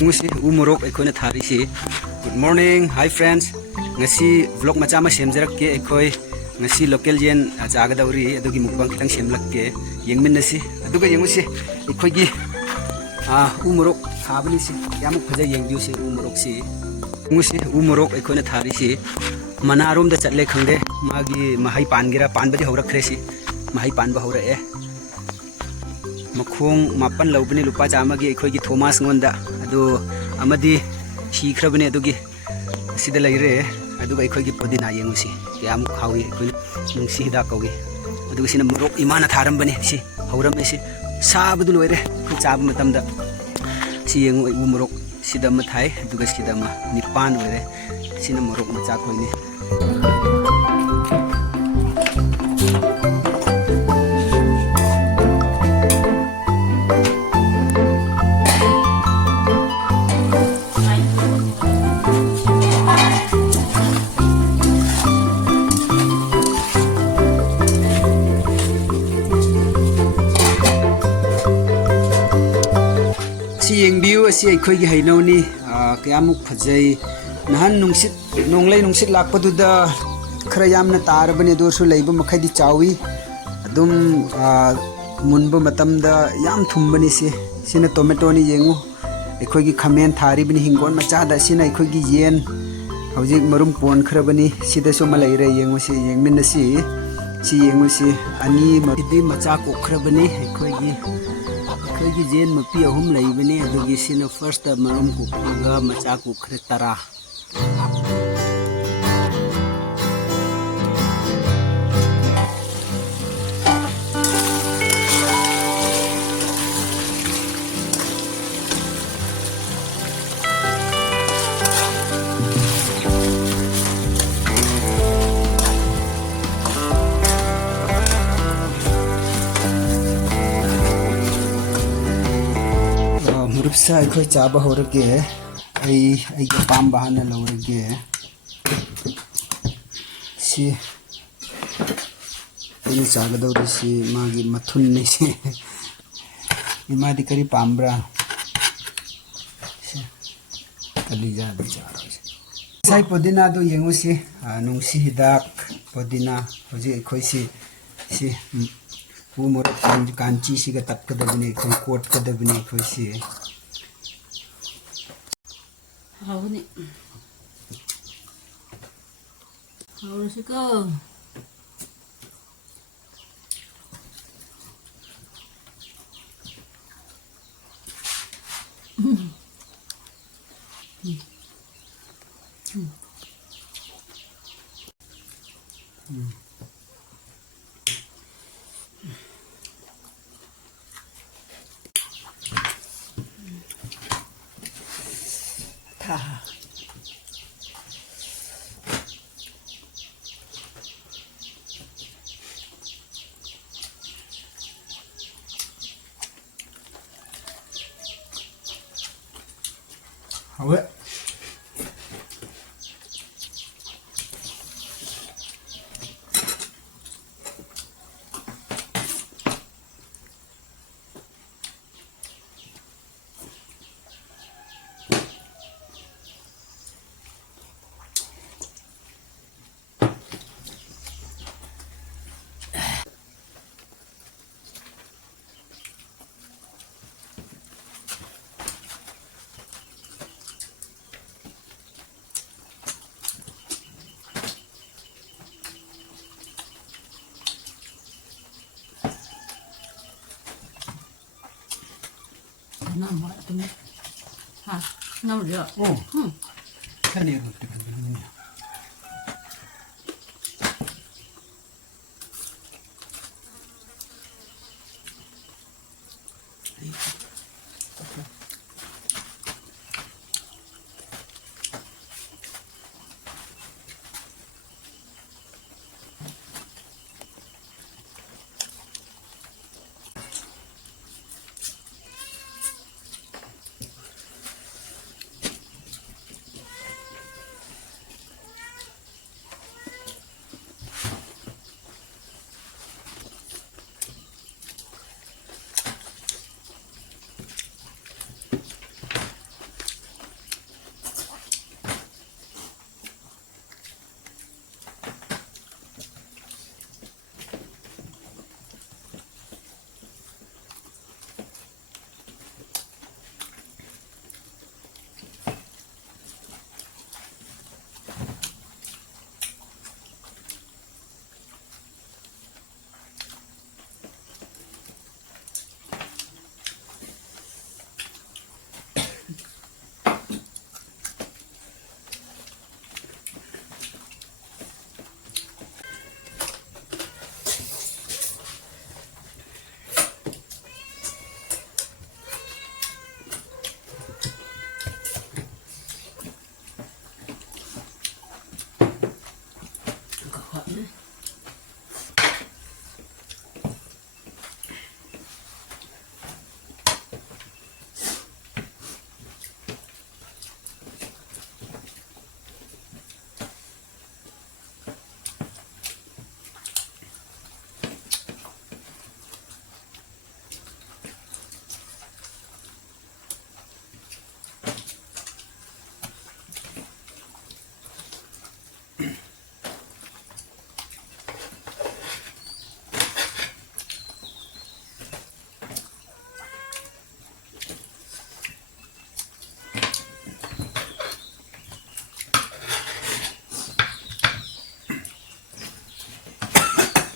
Ngusi Umarok aikoi thari si. Good morning, hi friends. Ngasi vlog macha ma semjarak ke aikoi ngasi local yen jaga dauri adugi mukbang kitang semlak ke yengmin nasi aduga yengusi aikoi gi Umarok thabani si yamuk phaja yengbiu si Umarok si. Ngusi Umarok aikoi thari si. Mana arom da chatle khangde magi mahai pangira panbadi haurakre si. Mahai panba haura e. Makhong mapan laubani lupa chamagi aikoi gi Thomas ngonda adu amadi sikhrabani adugi sida laire aduga aikoi gi podina yengusi yam khawi aikoi nungsi hida kawi aduga sina morok imana tharambani si hauram si sabadu loire ku chab matamda si yengu Umarok sida ma thai aduga sida ma nipan oire sina morok macha khoini view asi aikoi gi hainoni kayamuk phajai nahan nungsit nonglai nungsit lakpaduda khara yamna tarbani dorsu leiba makhai di chawi adum munba matamda yam thumbani si sina tomato ni yengu aikoi gi khamen thari bini hingon macha da sina aikoi gi yen hojik marum pon khrabani sida so malai re yengu si yengmin si yengu si ani madi macha ko khrabani aikoi gi Kagi jen mapi ahum laibani adugi sina first marum kukaga macha kukre tara Murupsa aikoi chaba horage ai pam bahana lawrage si ini chaga dawri si magi mathun ni si imadi kari pambra kalija di chara sai podina do yengu si nungsi hidak podina hoji aikoi si Umarok kanchi si ga tap kadabini aikoi kot kadabini aikoi si Hawni. Hawni sika. Hawe Nama tu ni. Nama dia. Oh. Kan dia roti begini.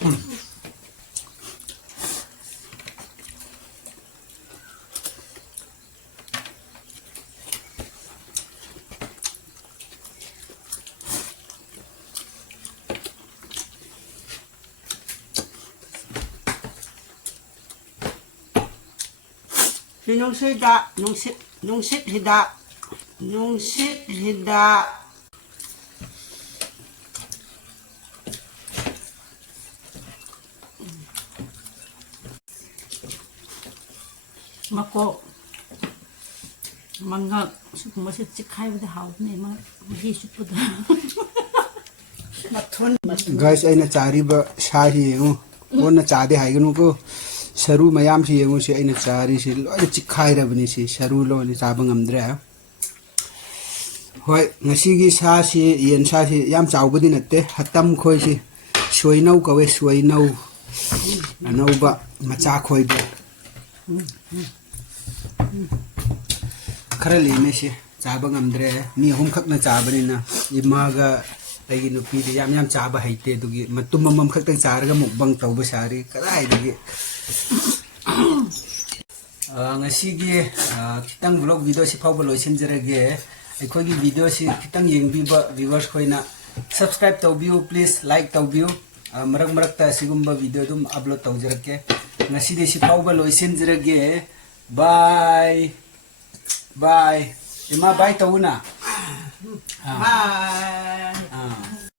Si nung sida, nung sit hida, nung sit hida. Mako. Manga masih cikai udah haus nih mah hisu puda. Mathun. Guys, aina chariba shahi yengu. Onna chade haiganu ko. Saru mayam si yengu si aina chari si loina chikhai rabani si saru lo ni chaba ngamdre. Hoi, ngasigi sa si yen sa si yam chawbadi natte hatam khoi si soinau kawe soinau. Anauba macha khoi ba. Khara leme si chaba ngamdre mi hum khakna chabani na imaga ai nupi de yam yam chaba haite dugi matum mamam khakta charga mukbang tawba sari karai dugi ngasigi kitang vlog video si phawba loisinjrage aikogi video si kitang yengbiba viewers khoina subscribe tawbiu please like tawbiu marak marakta sigumba video dum upload tawjrake ngasidi si phawba loisinjrage bye bye ima bye tawuna Bye.